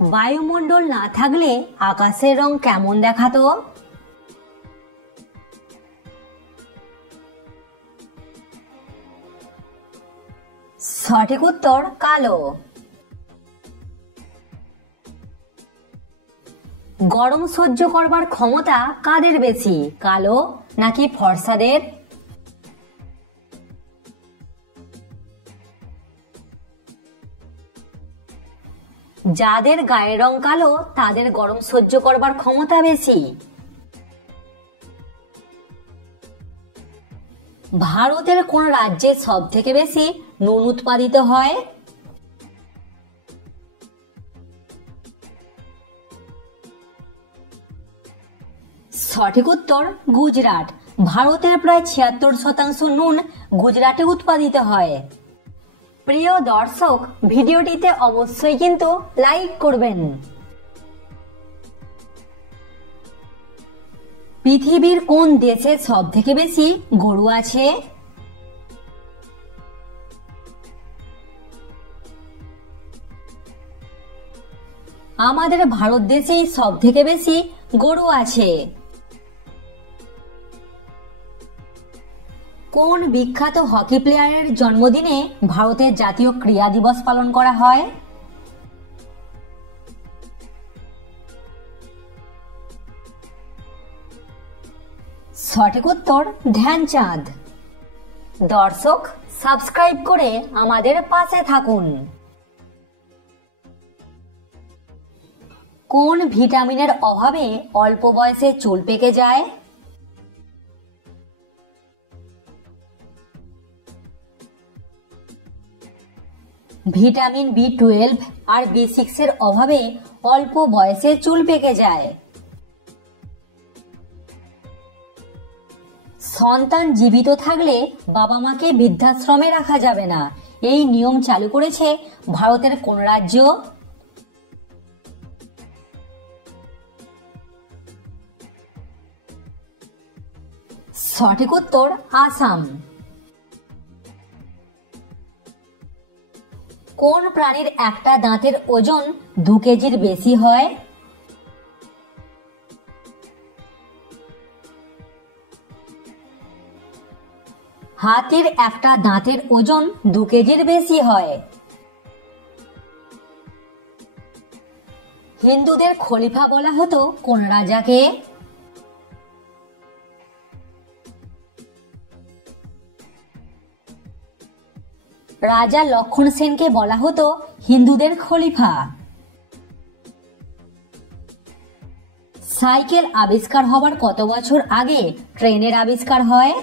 বায়ুমণ্ডল না থাকলে আকাশের রং কেমন দেখাতো? সঠিক উত্তর কালো। গরম সহ্য করবার ক্ষমতা কাদের বেশি, কালো নাকি ফর্সাদের? যাদের গায়ের রং কালো তাদের গরম সহ্য করবার ক্ষমতা বেশি। ভারতের কোন রাজ্যে সব থেকে বেশি নুন উৎপাদিত হয়? সঠিক উত্তর গুজরাট। ভারতের প্রায় ৭৬% নুন গুজরাটে উৎপাদিত হয়। প্রিয় দর্শক, ভিডিওটিতে অবশ্যই কিন্তু লাইক করবেন। পৃথিবীর কোন দেশে সব থেকে বেশি গরু আছে? আমাদের ভারত দেশেই সব থেকে বেশি গরু আছে। কোন বিখ্যাত হকি প্লেয়ারের জন্মদিনে ভারতের জাতীয় ক্রীড়া দিবস পালন করা হয়? সঠিক উত্তর ধ্যানচাঁদ। দর্শক, সাবস্ক্রাইব করে আমাদের পাশে থাকুন। কোন ভিটামিনের অভাবে অল্প বয়সে চুল পেকে যায়? ভিটামিন B12 আর B6 এর অভাবে অল্প বয়সে চুল পেকে যায়। সন্তান জীবিত থাকলে বাবা মাকে বৃদ্ধাশ্রমে রাখা যাবে না, এই নিয়ম চালু করেছে ভারতের কোন রাজ্য? সঠিক উত্তর আসাম। কোন প্রাণীর একটা দাঁতের ওজন 2 কেজির বেশি হয়? হাতির একটা দাঁতের ওজন 2 কেজির বেশি হয়। হিন্দুদের খলিফা বলা হতো কোন রাজাকে? রাজা লক্ষণ সেনকে বলা হতো হিন্দুদের খলিফা। সাইকেল আবিষ্কার হবার কত বছর আগে ট্রেনের আবিষ্কার হয়?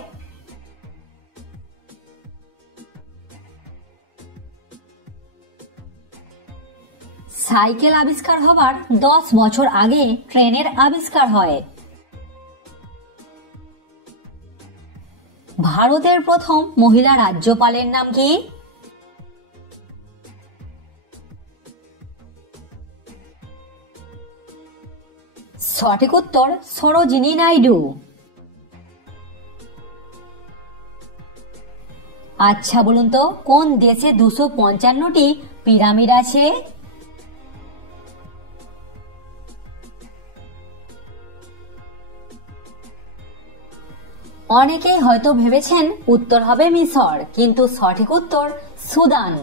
সাইকেল আবিষ্কার হবার 10 বছর আগে ট্রেনের আবিষ্কার হয়। ভারতের প্রথম মহিলা রাজ্যপালের নাম কি? সঠিক উত্তর সরোজিনী নাইডু। আচ্ছা বলুন তো, কোন দেশে 255টি পিরামিড আছে? অনেকেই হয়তো ভেবেছেন উত্তর হবে মিশর, কিন্তু সঠিক উত্তর সুদান।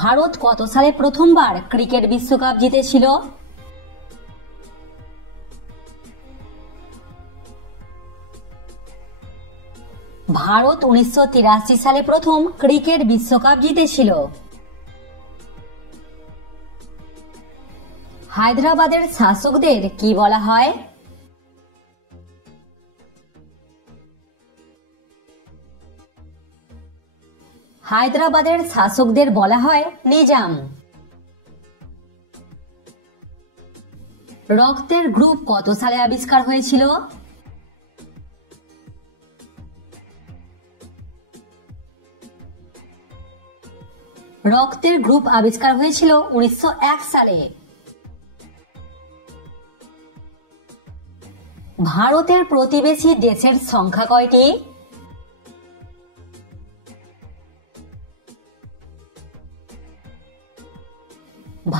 ভারত কত সালে প্রথমবার ক্রিকেট বিশ্বকাপ জিতেছিল? ভারত 1983 সালে প্রথম ক্রিকেট বিশ্বকাপ জিতেছিল। হায়দ্রাবাদের শাসকদের কি বলা হয়? হায়দ্রাবাদের শাসকদের বলা হয় নিজাম। রক্তের গ্রুপ কত সালে আবিষ্কার হয়েছিল? রক্তের গ্রুপ আবিষ্কার হয়েছিল 1901 সালে। ভারতের প্রতিবেশী দেশের সংখ্যা কয়টি?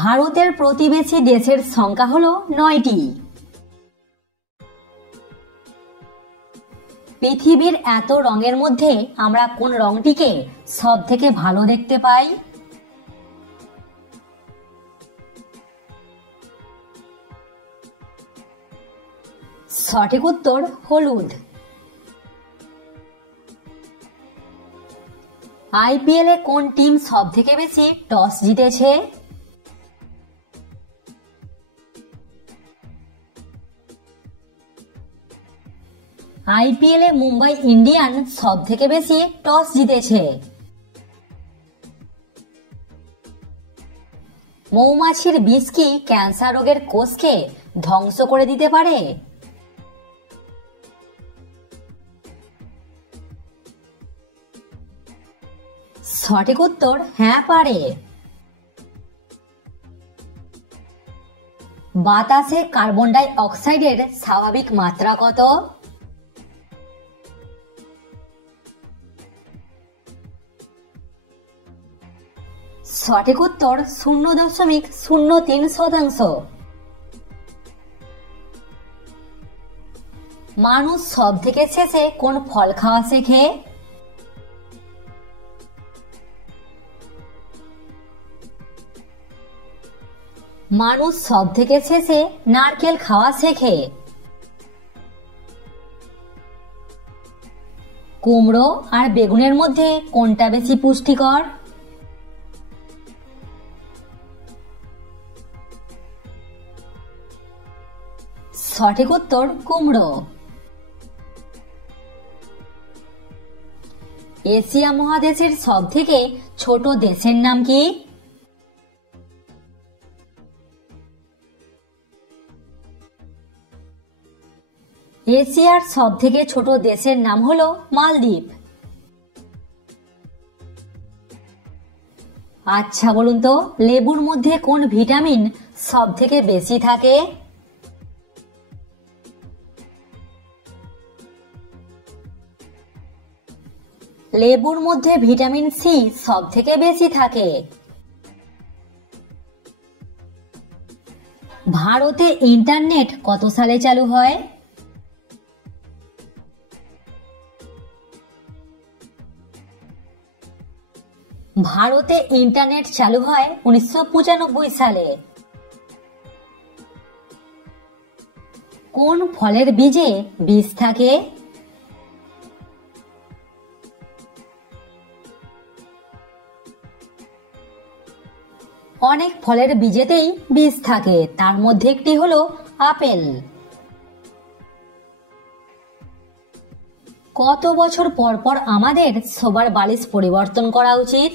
ভারতের প্রতিবেশী দেশের সংখ্যা হলো 9টি। পৃথিবীর এত রঙের মধ্যে আমরা কোন রংটিকে সব থেকে ভালো দেখতে পাই? সঠিক উত্তর হলুদ। আইপিএল এ কোন টিম সব থেকে বেশি টস জিতেছে? আইপিএল এ মুম্বাই ইন্ডিয়ান সব থেকে বেশি টস জিতেছে। মৌমাছির বিষ কি ক্যান্সার রোগের কোষকে ধ্বংস করে দিতে পারে? সঠিক উত্তর হ্যাঁ, পারে। বাতাসে কার্বন ডাই অক্সাইডের স্বাভাবিক মাত্রা কত? সঠিক উত্তর 0.03%। মানুষ সব থেকে শেষে কোন ফল খাওয়া শেখে? মানুষ সব থেকে শেষে নারকেল খাওয়া শেখে। কুমড়ো আর বেগুনের মধ্যে কোনটা বেশি পুষ্টিকর? সঠিক উত্তর কুমড়ো। এশিয়া মহাদেশের সব থেকে ছোট দেশের নাম কি? এশিয়ার সব থেকে ছোট দেশের নাম হলো মালদ্বীপ। আচ্ছা বলুন তো, লেবুর মধ্যে কোন ভিটামিন সব থেকে বেশি থাকে? লেবুর মধ্যে ভিটামিন সি সব থেকে বেশি থাকে। ভারতে ইন্টারনেট কত সালে চালু হয়? ভারতে ইন্টারনেট চালু হয় 1995 সালে। কোন ফলের বীজে বিষ থাকে? অনেক ফলের বীজেতেই বিষ থাকে, তার মধ্যে একটি হলো আপেল। কত বছর পর পর আমাদের শোবার বালিশ পরিবর্তন করা উচিত?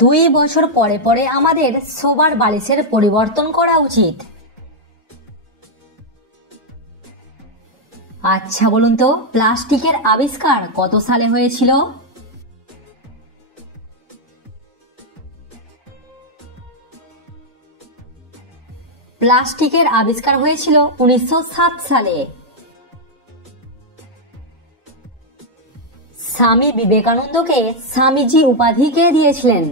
2 বছর পরে পরে আমাদের শোবার বালিশের পরিবর্তন করা উচিত। আচ্ছা বলুন তো, প্লাস্টিকের আবিষ্কার কত সালে হয়েছিল? প্লাস্টিকের আবিষ্কার হয়েছিল 1907 সালে। স্বামী বিবেকানন্দকে স্বামীজি উপাধি কে দিয়েছিলেন?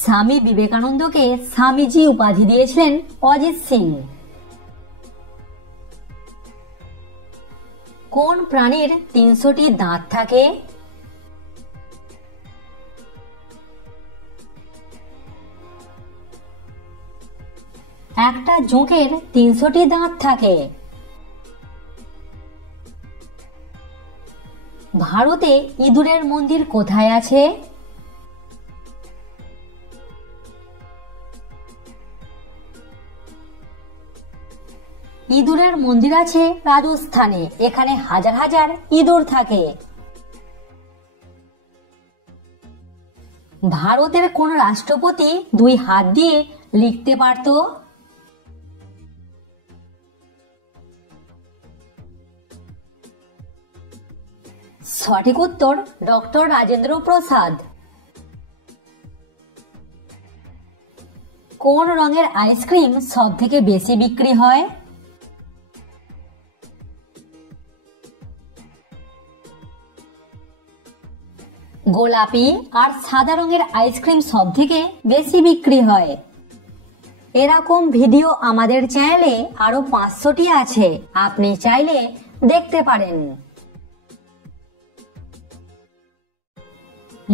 স্বামী বিবেকানন্দকে স্বামীজি উপাধি দিয়েছিলেন অজিত সিং। কোন প্রাণীর 300টি দাঁত থাকে? একটা জোঁকের 300টি দাঁত থাকে। ভারতে ইঁদুরের মন্দির কোথায় আছে? ইঁদুরের মন্দির আছে রাজস্থানে, এখানে হাজার হাজার ইঁদুর থাকে। ভারতের কোন রাষ্ট্রপতি 2 হাত দিয়ে লিখতে পারত? সঠিক উত্তর ডক্টর রাজেন্দ্র প্রসাদ। কোন রঙের আইসক্রিম সব থেকে বেশি বিক্রি হয়? গোলাপি আর সাদা রঙের আইসক্রিম সব থেকে বেশি বিক্রি হয়। এরকম ভিডিও আমাদের চ্যানেলে আরো 500টি আছে, আপনি চাইলে দেখতে পারেন।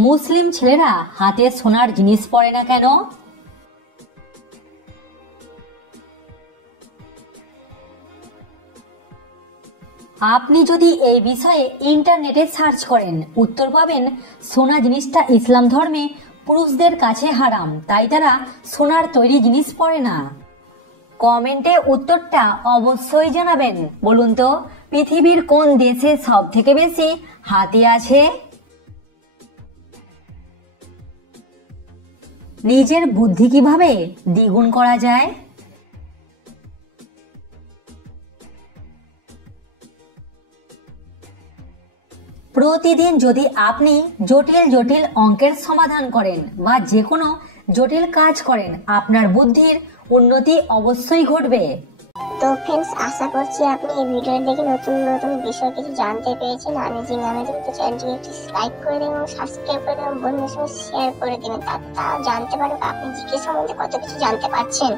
মুসলিম ছেলেরা হাতে সোনার জিনিস পরে না কেন? আপনি যদি এই বিষয়ে ইন্টারনেটে সার্চ করেন, উত্তর পাবেন সোনা জিনিসটা ইসলাম ধর্মে পুরুষদের কাছে হারাম, তাই তারা সোনার তৈরি জিনিস পরে না। কমেন্টে উত্তরটা অবশ্যই জানাবেন। বলুন তো, পৃথিবীর কোন দেশে সব থেকে বেশি হাতি আছে? নিজের বুদ্ধি কিভাবে দ্বিগুণ করা যায়? প্রতিদিন যদি আপনি জটিল জটিল অঙ্কের সমাধান করেন বা যে কোনো জটিল কাজ করেন, আপনার বুদ্ধির উন্নতি অবশ্যই ঘটবে। তো ফ্রেন্ডস, আশা করছি আপনি এই ভিডিও দেখে নতুন নতুন বিষয় কিছু জানতে পেরেছেন। অ্যামেজিং তো চ্যানেলটিকে একটু লাইক করে দেবেন এবং সাবস্ক্রাইব করে দেবেন, বন্ধুদের সঙ্গে শেয়ার করে দেবেন, তারা জানতে পারবে আপনি জিকে সম্বন্ধে কত কিছু জানতে পারছেন।